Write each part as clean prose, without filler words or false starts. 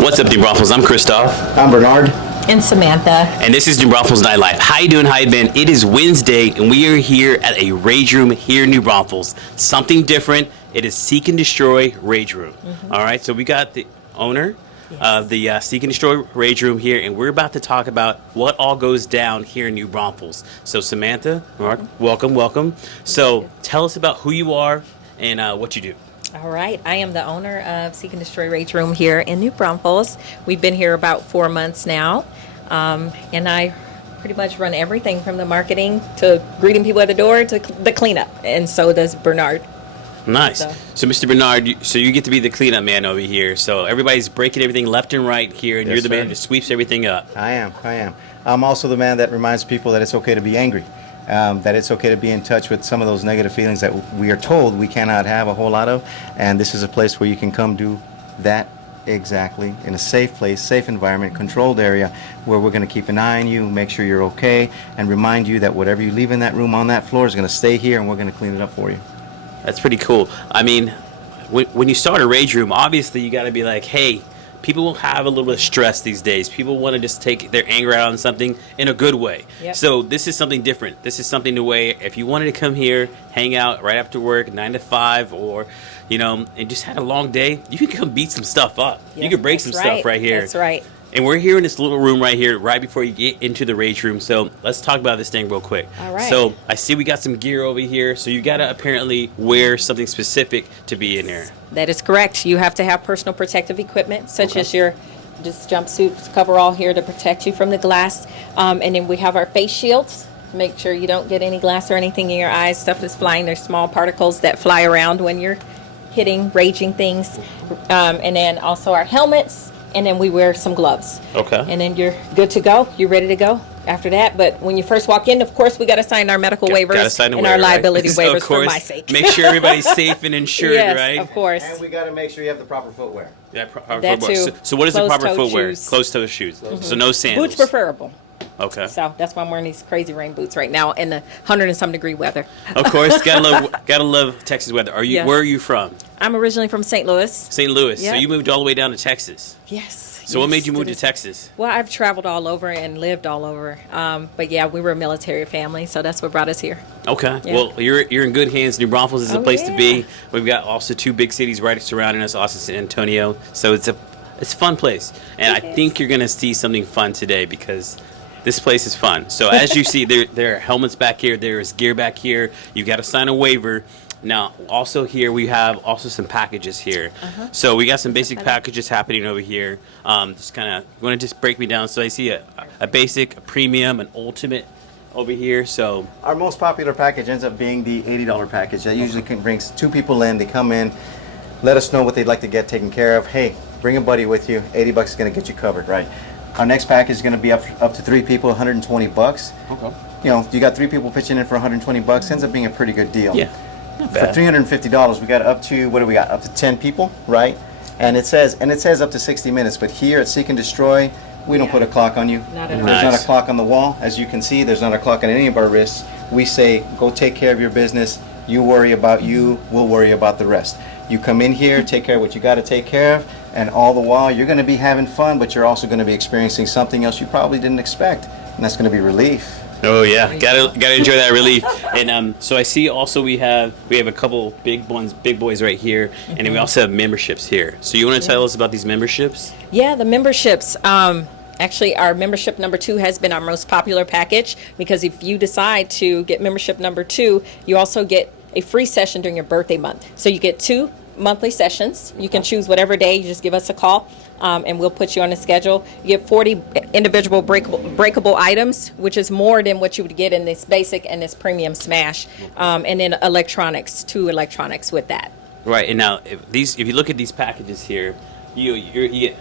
What's up, New Braunfels? I'm Christoph. I'm Bernard. And Samantha. And this is New Braunfels Nightlife. How you doing? How you been? It is Wednesday, and we are here at a rage room here in New Braunfels. Something different. It is Seek and Destroy Rage Room. All right, so we got the owner of the Seek and Destroy Rage Room here, and we're about to talk about what all goes down here in New Braunfels. So Samantha, Mark, welcome. So tell us about who you are and what you do. All right. I am the owner of Seek and Destroy Rage Room here in New Braunfels. We've been here about 4 months now. And I pretty much run everything from the marketing to greeting people at the door to the cleanup. And so does Bernard. Nice. So Mr. Bernard, you get to be the cleanup man over here. So everybody's breaking everything left and right here, and Yes, you're the sir. man who sweeps everything up. I am. I'm also the man that reminds people that it's okay to be angry, that it's okay to be in touch with some of those negative feelings that we are told we cannot have a whole lot of. And this is a place where you can come do that exactly in a safe place, safe environment, controlled area, where we're going to keep an eye on you, make sure you're okay, and remind you that whatever you leave in that room on that floor is going to stay here, and we're going to clean it up for you. That's pretty cool. I mean, when you start a rage room, obviously you got to be like, hey, people will have a little bit of stress these days. People want to just take their anger out on something in a good way. Yep. So this is something different. This is something the way if you wanted to come here, hang out right after work, 9 to 5, or and just had a long day, you can come beat some stuff up. Yes, you can break some stuff right here. That's right. And we're here in this little room right here, right before you get into the rage room. So let's talk about this thing real quick. All right. So I see we got some gear over here. So you got to apparently wear something specific to be in here. That is correct. You have to have personal protective equipment, such as your jumpsuit coverall here to protect you from the glass. And then we have our face shields. Make sure you don't get any glass or anything in your eyes. Stuff is flying. There's small particles that fly around when you're hitting, raging things. And then also our helmets. And then we wear some gloves. Okay. And then you're good to go. You're ready to go after that. But when you first walk in, of course, we got to sign our medical waivers Gotta sign a and waiver, our liability right? waivers Of for course. my sake. Make sure everybody's safe and insured, Yes, right? of course. And we got to make sure you have the proper footwear. Yeah, proper That footwear. too. So what is the proper Closed-toed footwear? shoes. Closed-toe shoes. So no sandals. Boots preferable. Okay. So that's why I'm wearing these crazy rain boots right now in the 100 and some degree weather. Of course, gotta love Texas weather. Yes. Where are you from? I'm originally from St. Louis. St. Louis. So Yeah. you moved all the way down to Texas. Yes. So what yes, made you move to this- Texas? Well, I've traveled all over and lived all over. But yeah, we were a military family, so that's what brought us here. Okay. Yeah. Well, you're in good hands. New Braunfels is a Oh, place to be. yeah. We've got also 2 big cities right surrounding us, Austin, San Antonio. So it's a fun place, and It I is. think you're gonna see something fun today because this place is fun. So as you see, there are helmets back here. There is gear back here. You got to sign a waiver. Now, also here we have also some packages here. So we got some basic packages happening over here. Just kind of, you want to just break me down? So I see a basic, a premium, an ultimate over here. So Our most popular package ends up being the $80 package. That usually brings 2 people in. They come in, let us know what they'd like to get taken care of. Hey, bring a buddy with you. $80 is going to get you covered, right? Our next package is going to be up to 3 people, $120. okay. You got 3 people pitching in for $120. Ends up being a pretty good deal. Yeah. Not For bad. $350, we got up to, what do we got? Up to 10 people, right? And it says up to 60 minutes. But here at Seek and Destroy, we don't put a clock on you. Not at all. There's not Nice. a clock on the wall. As you can see, there's not a clock on any of our wrists. We say, go take care of your business. You worry about you. We'll worry about the rest. You come in here, take care of what you got to take care of, and all the while you're going to be having fun, but you're also going to be experiencing something else you probably didn't expect, and that's going to be relief. Oh yeah, gotta enjoy that relief. And so I see also we have a couple big boys right here, and then we also have memberships here. So you want to tell us about these memberships? Yeah, the memberships. Actually, our membership number 2 has been our most popular package because if you decide to get membership number 2, you also get a free session during your birthday month. So you get 2 monthly sessions. You can choose whatever day. You just give us a call, and we'll put you on the schedule. You get 40 individual breakable items, which is more than what you would get in this basic and this premium smash. And then electronics, 2 electronics with that. Right. And now if you look at these packages here, you get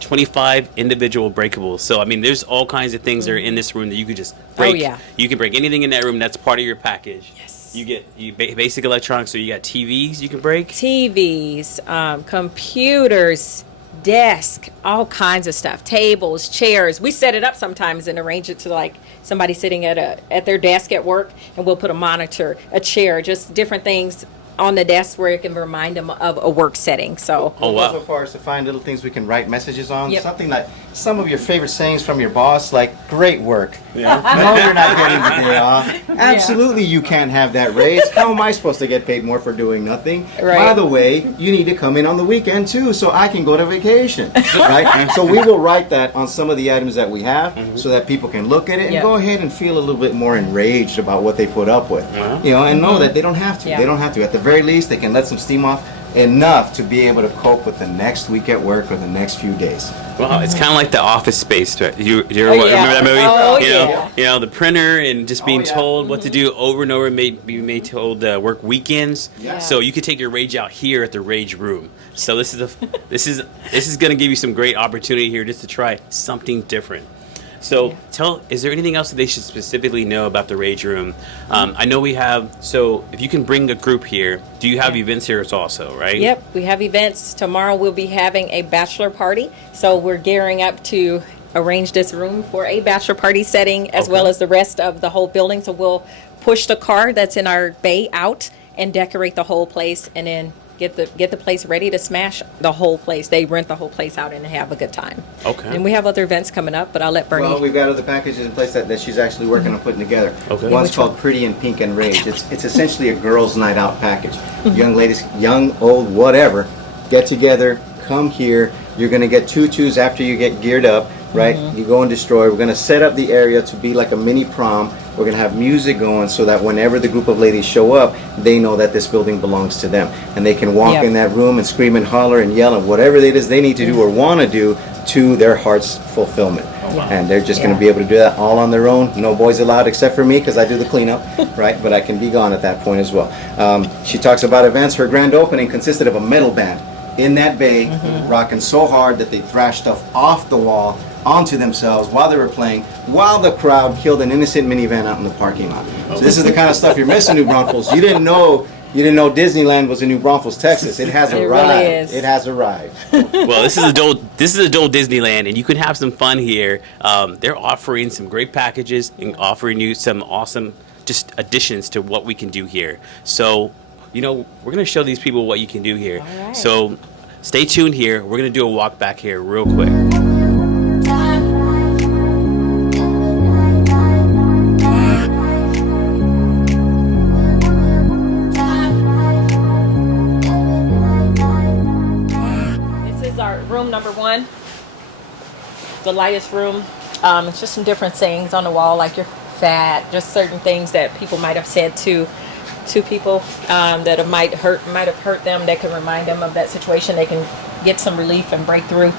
25 individual breakables. So I mean, there's all kinds of things that are in this room that you could just break. Oh, yeah. You can break anything in that room. That's part of your package. Yes. You get basic electronics. So you got TVs you can break. TVs, computers, desk, all kinds of stuff, tables, chairs. We set it up sometimes and arrange it to like somebody sitting at their desk at work, and we'll put a monitor, a chair, just different things on the desk where it can remind them of a work setting. So Oh, We'll wow. go so far as to find little things we can write messages on. Yep. Something like some of your favorite sayings from your boss, like "Great work." No, you're not getting the day off. Absolutely, you can't have that raise. How am I supposed to get paid more for doing nothing? Right. By the way, you need to come in on the weekend too, so I can go to vacation. Right? So we will write that on some of the items that we have, so that people can look at it and Yep. go ahead and feel a little bit more enraged about what they put up with. You know, and know that they don't have to. Yeah. They don't have to. At the very least, they can let some steam off enough to be able to cope with the next week at work or the next few days. Wow, it's kind of like the Office Space. Right? You ever Oh, yeah. remember that movie? Oh, you know, yeah. you know, the printer and just being Oh, yeah. told what to do over and over, being made told work weekends. Yeah. So you could take your rage out here at the Rage Room. So this is going to give you some great opportunity here just to try something different. So is there anything else that they should specifically know about the Rage Room? I know we have, so if you can bring a group here, do you have events here also, right? Yep, we have events. Tomorrow we'll be having a bachelor party. So we're gearing up to arrange this room for a bachelor party setting as well as the rest of the whole building. So we'll push the car that's in our bay out and decorate the whole place and then get the place ready to smash the whole place. They rent the whole place out and have a good time. Okay. And we have other events coming up, but I'll let Bernie. Well, we've got other packages in place that she's actually working on putting together. Okay. One's Which called one? Pretty in Pink and Rage. It's essentially a girls' night out package. Young ladies, young, old, whatever, get together, come here. You're going to get tutus after you get geared up, right? You go and destroy. We're going to set up the area to be like a mini prom. We're going to have music going so that whenever the group of ladies show up, they know that this building belongs to them. And they can walk Yep. in that room and scream and holler and yell and whatever it is they need to do or want to do to their heart's fulfillment. And they're just going to be able to do that all on their own. No boys allowed except for me because I do the cleanup, right? But I can be gone at that point as well. She talks about events. Her grand opening consisted of a metal band in that bay, rocking so hard that they thrashed stuff off the wall onto themselves while they were playing, while the crowd killed an innocent minivan out in the parking lot. So this is the kind of stuff you're missing, New Braunfels. You didn't know Disneyland was in New Braunfels, Texas. It has It arrived. really is. It has arrived. Well, this is adult Disneyland, and you can have some fun here. They're offering some great packages and offering you some awesome just additions to what we can do here. So, you know, we're gonna show these people what you can do here. All right. So, stay tuned here. We're gonna do a walk back here real quick. This is our room number one, the lightest room. It's just some different sayings on the wall, like you're fat, just certain things that people might have said to people that might have hurt them. That can remind them of that situation. They can get some relief and breakthrough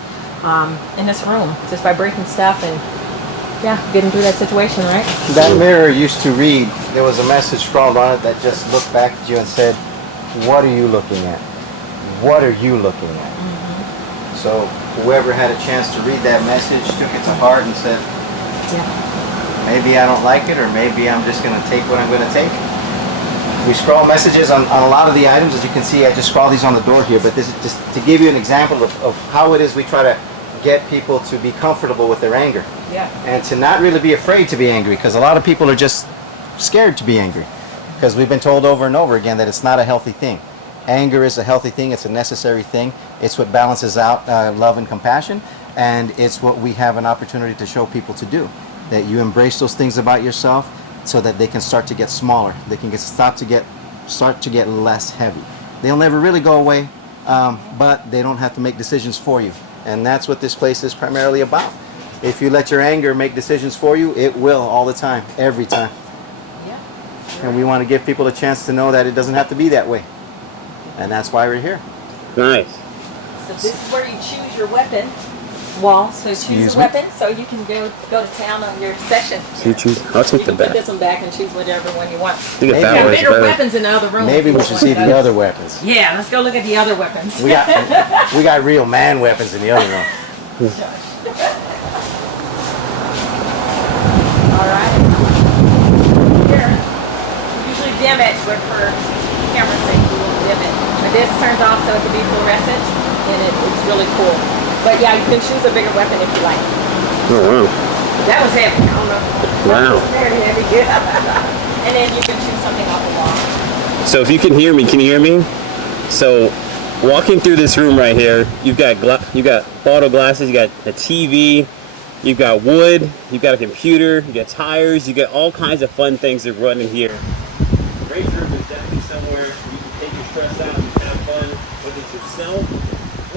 in this room just by breaking stuff and getting through that situation, right? That mirror used to read, there was a message scrawled on it that just looked back at you and said, what are you looking at? What are you looking at? So whoever had a chance to read that message took it to heart and said, maybe I don't like it, or maybe I'm just going to take what I'm going to take. We scroll messages on a lot of the items. As you can see, I just scroll these on the door here, but this is just to give you an example of how it is we try to get people to be comfortable with their anger. Yeah. And to not really be afraid to be angry, because a lot of people are just scared to be angry, because we've been told over and over again that it's not a healthy thing. Anger is a healthy thing. It's a necessary thing. It's what balances out love and compassion, and it's what we have an opportunity to show people to do, that you embrace those things about yourself so that they can start to get smaller. They can start to get less heavy. They'll never really go away, but they don't have to make decisions for you. And that's what this place is primarily about. If you let your anger make decisions for you, it will all the time, every time. Yeah. And we want to give people a chance to know that it doesn't have to be that way. And that's why we're here. Nice. So this is where you choose your weapon wall. So choose Excuse a me? weapon so you can go to town on your session. So you choose. I'll You take the can put back. this one back and choose whichever one you want. think We that have one's bigger better. weapons in the other room. Maybe if we you should want see those. the other weapons. Yeah, let's go look at the other weapons. We got real man weapons in the other room. All right. Here, usually dim it, but for camera's sake, we will dim it. But this turns off so it can be fluorescent, and it's really cool. But yeah, you can choose a bigger weapon if you like. Oh, That was heavy. I don't know. wow. Very heavy. And then you can choose something off the wall. So if you can hear me, can you hear me? So walking through this room right here, you've got bottle glasses, you got a TV, you've got wood, you've got a computer, you got tires, you got all kinds of fun things that run in here. The race room is definitely somewhere where you can take your stress out and have fun, whether it's yourself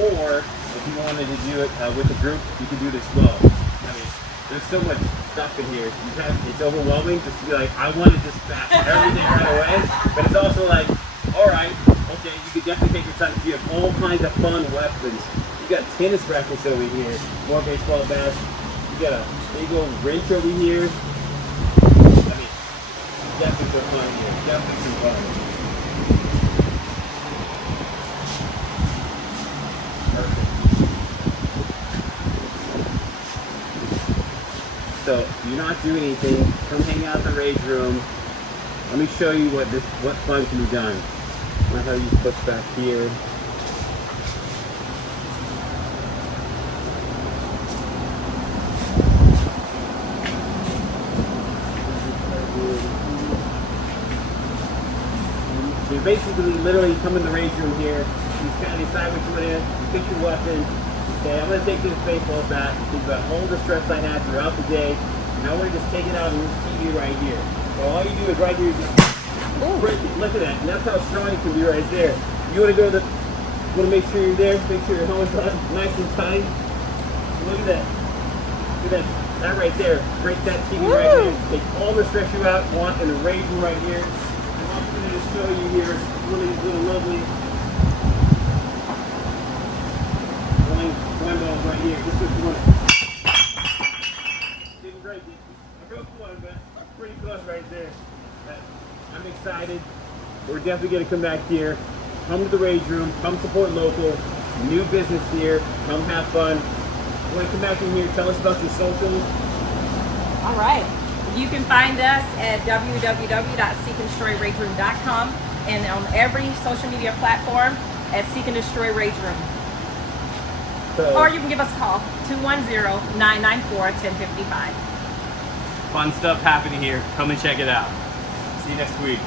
or if you wanted to do it with a group, you can do it as well. I mean, there's so much stuff in here. It's overwhelming just to be like, I want to just back everything right away. But it's also like, all right, okay, you could definitely take your time. You have all kinds of fun weapons. You got tennis rackets over here, more baseball bats. You got a big old wrench over here. I mean, definitely some fun here. Definitely some fun. Perfect. So if you're not doing anything, come hang out in the rage room. Let me show you what fun can be done. I'm gonna have you push back here. So you basically literally come in the rage room here, you just kind of decide what you want to, you pick your weapon, you say, I'm going to take this baseball bat, you think about all the stress I had throughout the day, and I want to just take it out on this TV right here. So all you do is right here, just look at that, and that's how strong it can be right there. You want to go to the, you want to make sure you're there, make sure your helmet's on, nice and tight. Look at that. Look at that. That right there, break that TV right there, take all the stress you want in the rage room right here. I'm going to show you here really little lovely one balls right here. This is one. Didn't break it. I broke one, but pretty close right there. But I'm excited. We're definitely going to come back here. Come to the rage room. Come support local. New business here. Come have fun. Want to come back in here? Tell us about your socials. All right. You can find us at www.seekandestroyrageroom.com and on every social media platform at Seek and Destroy Rage Room. So, Or you can give us a call, 210-994-1055. fun stuff happening here. Come and check it out. See you next week.